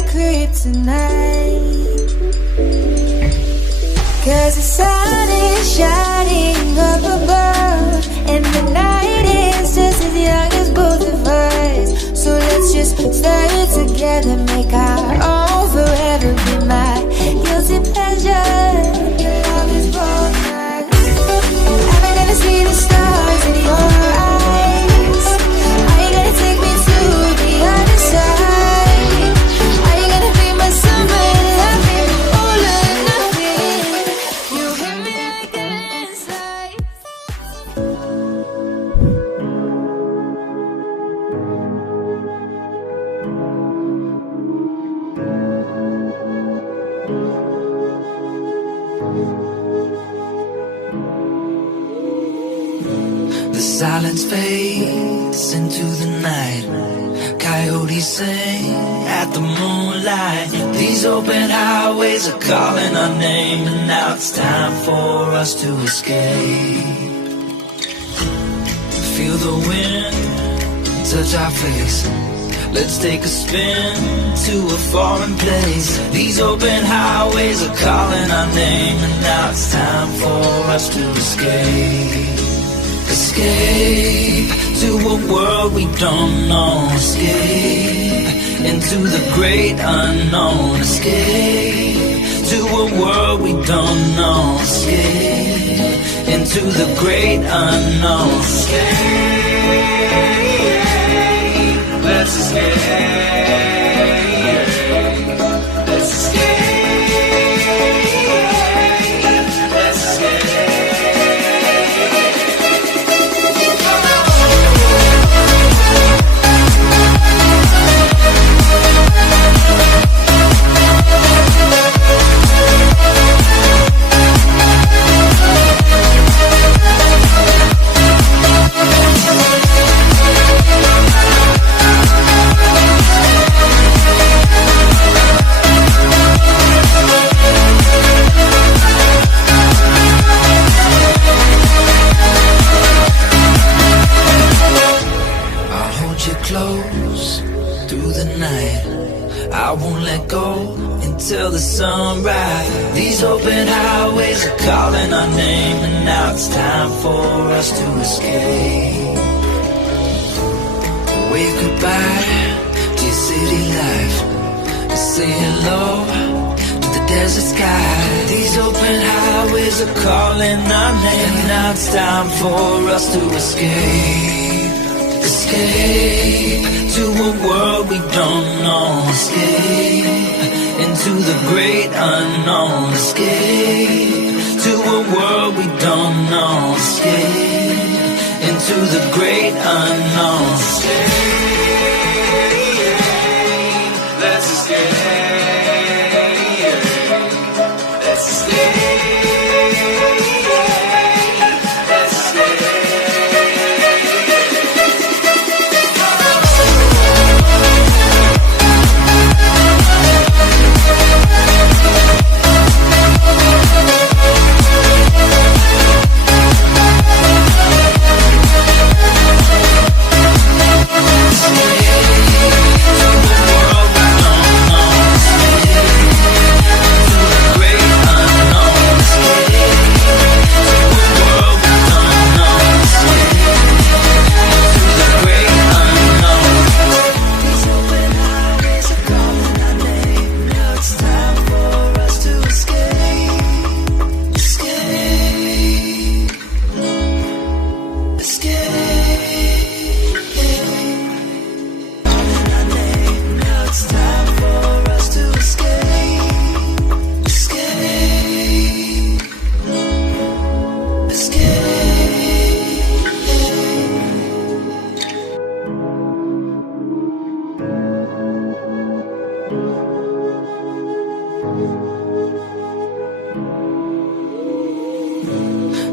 secret tonight. 'Cause the sun is shining up above, and the night is just as young as both of us. So let's just stay together, make our own forever. Be my guilty pleasure. Your love is both nights. I'm gonna see the stars in your eyes. Are you gonna take me to the other side? Are you gonna be my summer loving, all or nothing? You hit me like a landslide. The silence fades into the night. Coyotes sing at the moonlight. These open highways are calling our name, and now it's time for us to escape. Feel the wind touch our face. Let's take a spin to a foreign place. These open highways are calling our name, and now it's time for us to escape. Escape to a world we don't know. Escape into the great unknown. Escape to a world we don't know. Escape into the great unknown. Escape, let's escape. Let's escape. Let's escape. Close through the night. I won't let go until the sunrise. These open highways are calling our name, and now it's time for us to escape. Wave goodbye to your city life, and say hello to the desert sky. These open highways are calling our name, and now it's time for us to escape. Escape to a world we don't know. Escape into the great unknown. Escape to a world we don't know. Escape into the great unknown. Escape, let's escape. Let's escape.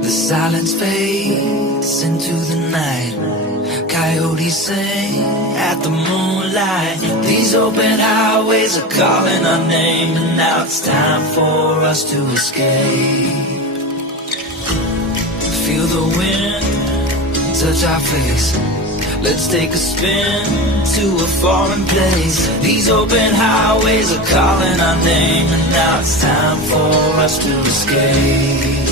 The silence fades into the night. Coyotes sing at the moonlight. These open highways are calling our name, and now it's time for us to escape. Feel the wind touch our face. Let's take a spin to a foreign place. These open highways are calling our name, and now it's time for us to escape.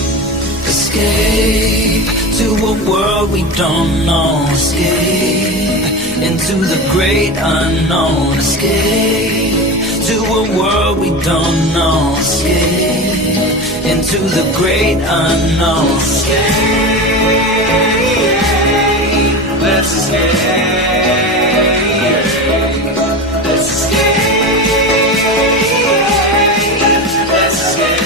Escape to a world we don't know. Escape into the great unknown. Escape to a world we don't know. Escape into the great unknown. Escape. Let's escape. Let's escape. Let's escape.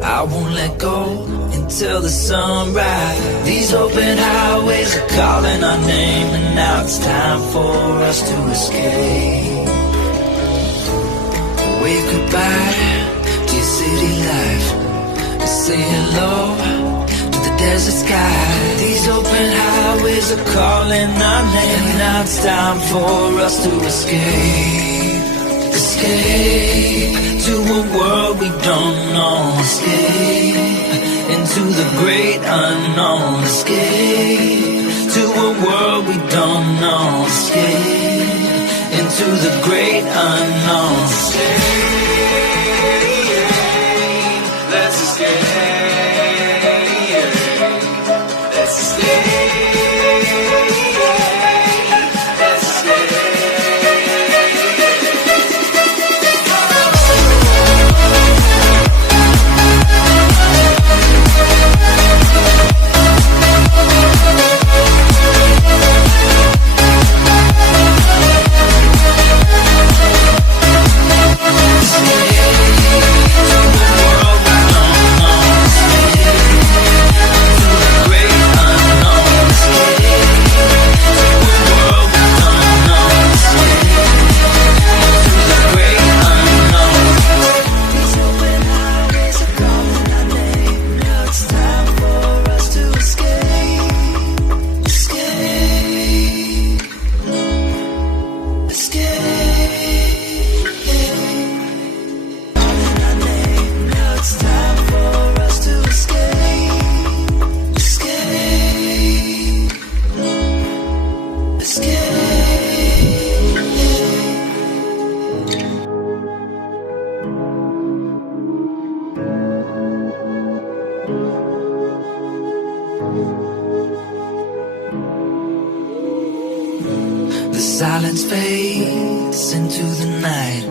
I won't let go until the sunrise. These open highways are calling our name, and now it's time for us to escape. Wave goodbye to your city life, and say hello to the desert sky. These open highways are calling our name, and now it's time for us to escape. Escape to a world we don't know. Escape into the great unknown. Escape to a world we don't know. Escape into the great unknown. Escape. Let's escape. Let's escape. The silence fades into the night.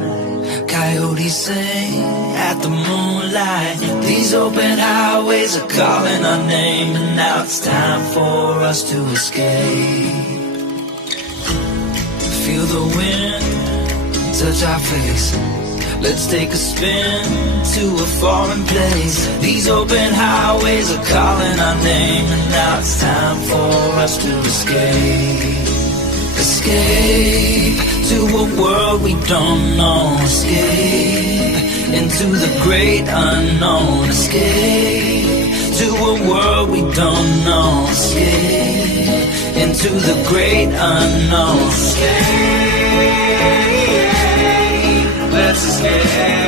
Coyotes sing at the moonlight. These open highways are calling our name, and now it's time for us to escape. Feel the wind touch our face. Let's take a spin to a foreign place. These open highways are calling our name, and now it's time for us to escape. Escape to a world we don't know. Escape into the great unknown. Escape to a world we don't know. Escape into the great unknown. Escape. Let's escape.